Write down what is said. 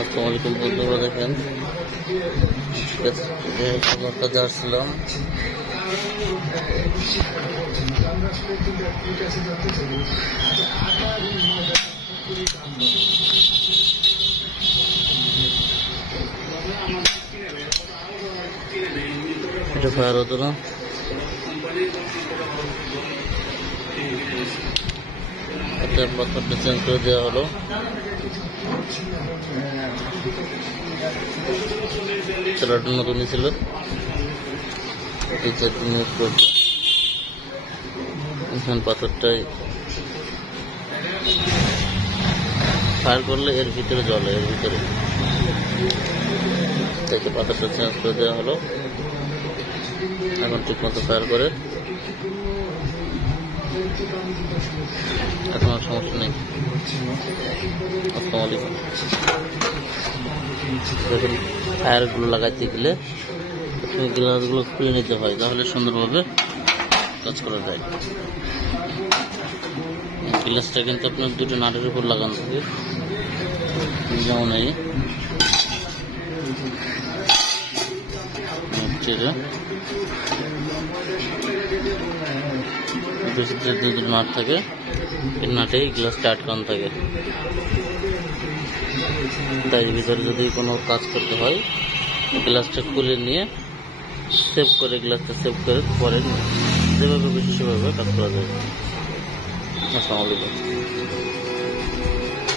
আসসালামু আলাইকুম বন্ধুরা, দেখেন একটা যাচ্ছিলাম এটা ফায়ার হতো না। একটা পাথরটা চেঞ্জ করে দেওয়া হলো। চালাটা নতুনই ছিল, এই চারটি ইউজ করছে। এখন পাথরটাই ফায়ার করলে এর ভিতরে জ্বলে, এর ভিতরে থেকে পাথরটা চেঞ্জ করে দেওয়া হলো। এখন ঠিক মতো ফায়ার করে, এখন আর সমস্যা নেই। আসসালামু আলাইকুম। দেখুন, টায়ারগুলো লাগাইতে গেলে গ্লাসগুলো খুলে নিতে হয়, তাহলে সুন্দরভাবে কাজ করা যায়। গ্লাসটা কিন্তু আপনার দুটো নাটের উপর লাগানো থাকে, যেমন এই দুটো নাট থাকে, এই নাটেই গ্লাসটা আটকানো থাকে। তাই ভিতরে যদি কোনো কাজ করতে হয়, গ্লাসটা খুলে নিয়ে সেভ করে, গ্লাসটা সেভ করে পরে যেভাবে বেশি সেভাবে কাজ করা যায়। আসসালামু আলাইকুম।